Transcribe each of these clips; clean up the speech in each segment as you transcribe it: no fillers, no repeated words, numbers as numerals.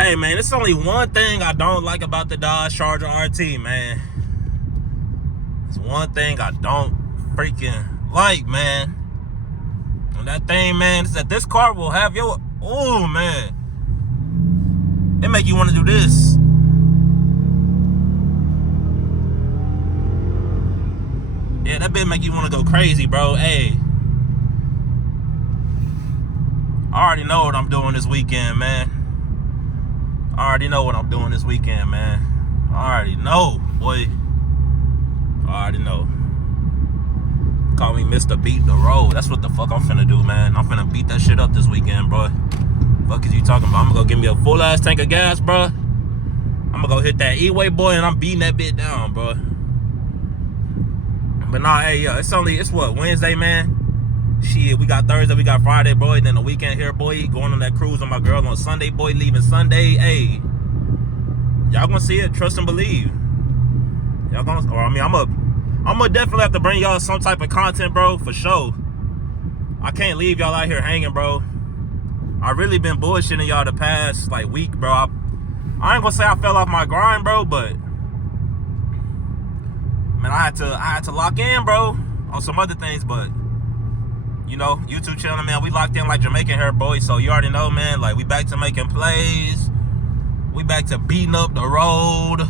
Hey, man, it's only one thing I don't like about the Dodge Charger RT, man. It's one thing I don't freaking like, man. And that thing, man, is that this car will have your... Oh, man. It make you want to do this. Yeah, that bit make you want to go crazy, bro. Hey. I already know what I'm doing this weekend, man. I already know what I'm doing this weekend, man. I already know, boy. I already know. Call me Mr. Beat the Road. That's what the fuck I'm finna do, man. I'm finna beat that shit up this weekend, bro. Fuck is you talking about? I'm gonna go give me a full ass tank of gas, bro. I'm gonna go hit that E-way, boy, and I'm beating that bit down, bro. But nah, hey, yo, it's what, Wednesday, man? Shit, we got Thursday, we got Friday, boy. Then the weekend here, boy. Going on that cruise with my girl on Sunday, boy. Leaving Sunday. Hey, y'all gonna see it. Trust and believe. Y'all gonna, or I mean, I'm gonna definitely have to bring y'all some type of content, bro, for sure. I can't leave y'all out here hanging, bro. I really been bullshitting y'all the past like week, bro. I ain't gonna say I fell off my grind, bro, but man, I had to lock in, bro, on some other things, but. You know, YouTube channel, man, we locked in like Jamaican hair, boy. So you already know, man, like we back to making plays. We back to beating up the road.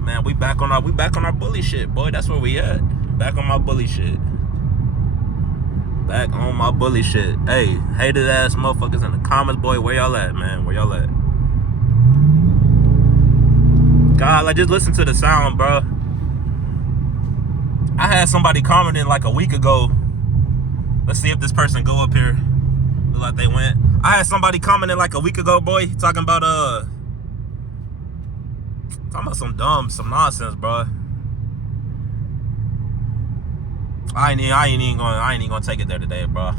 Man, we back on our bully shit, boy. That's where we at. Back on my bully shit. Back on my bully shit. Hey, hated ass motherfuckers in the comments, boy. Where y'all at, man? Where y'all at? God, like just listen to the sound, bro. I had somebody commenting like a week ago. Let's see if this person go up here. Look like they went. I had somebody commenting like a week ago, boy, talking about some nonsense, bro. I ain't even gonna take it there today, bro.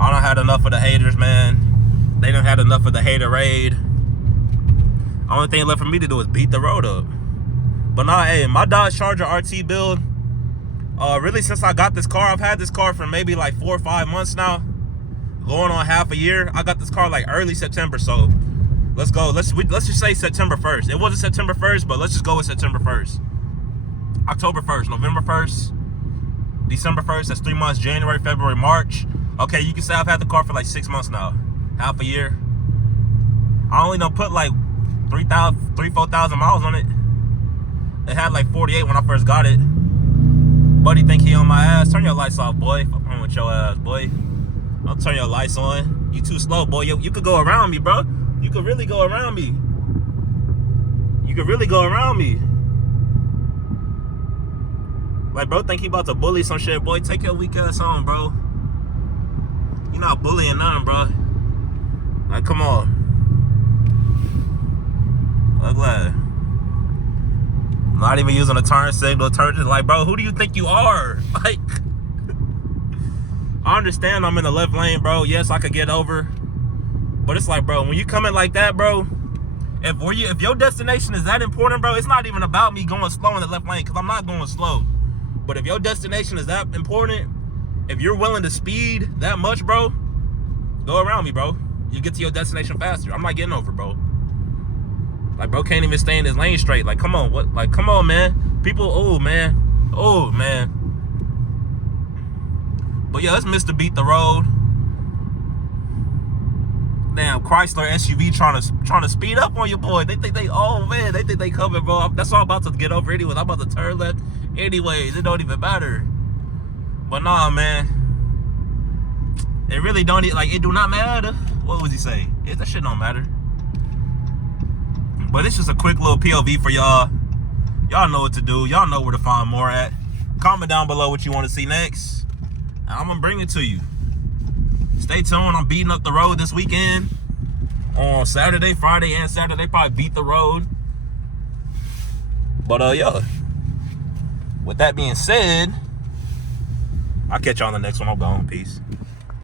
I done had enough of the haters, man. They done had enough of the haterade. Only thing left for me to do is beat the road up. But nah, hey, my Dodge Charger RT build. Really, since I got this car, I've had this car for maybe like 4 or 5 months now, going on half a year. I got this car like early September, so let's go. Let's just say September 1st. It wasn't September 1st, but let's just go with September 1st. October 1st, November 1st, December 1st. That's 3 months. January, February, March. Okay, you can say I've had the car for like 6 months now, half a year. I only done put like 4,000 miles on it. It had like 48 when I first got it. Buddy think he on my ass. Turn your lights off, boy. Fuck wrong with your ass, boy. Don't turn your lights on. You too slow, boy. You could go around me, bro. You could really go around me. You could really go around me. Like, bro, think he about to bully some shit, boy. Take your weak ass on, bro. You not bullying nothing, bro. Like, come on. Look like. Not even using a turn signal, like, bro, who do you think you are? Like, I understand I'm in the left lane, bro. Yes, I could get over. But it's like, bro, when you come in like that, bro, if your destination is that important, bro, it's not even about me going slow in the left lane, because I'm not going slow. But if your destination is that important, if you're willing to speed that much, bro, go around me, bro. You get to your destination faster. I'm not getting over, bro. Like, bro can't even stay in his lane straight. Like, come on, what? Like, come on, man. People, oh, man. Oh, man. But yeah, it's Mr. Beat the Road. Damn, Chrysler SUV trying to speed up on your boy. They think they covered, bro. That's all I'm about to get over anyways. I'm about to turn left anyways. It don't even matter. But nah, man. It really don't, like, it do not matter. What was he saying? Yeah, that shit don't matter. But it's just a quick little POV for y'all. Y'all know what to do. Y'all know where to find more at. Comment down below what you want to see next. And I'm going to bring it to you. Stay tuned. I'm beating up the road this weekend. On Saturday, Friday, and Saturday. Probably beat the road. But, yeah. With that being said, I'll catch y'all on the next one. I'm gone. Peace.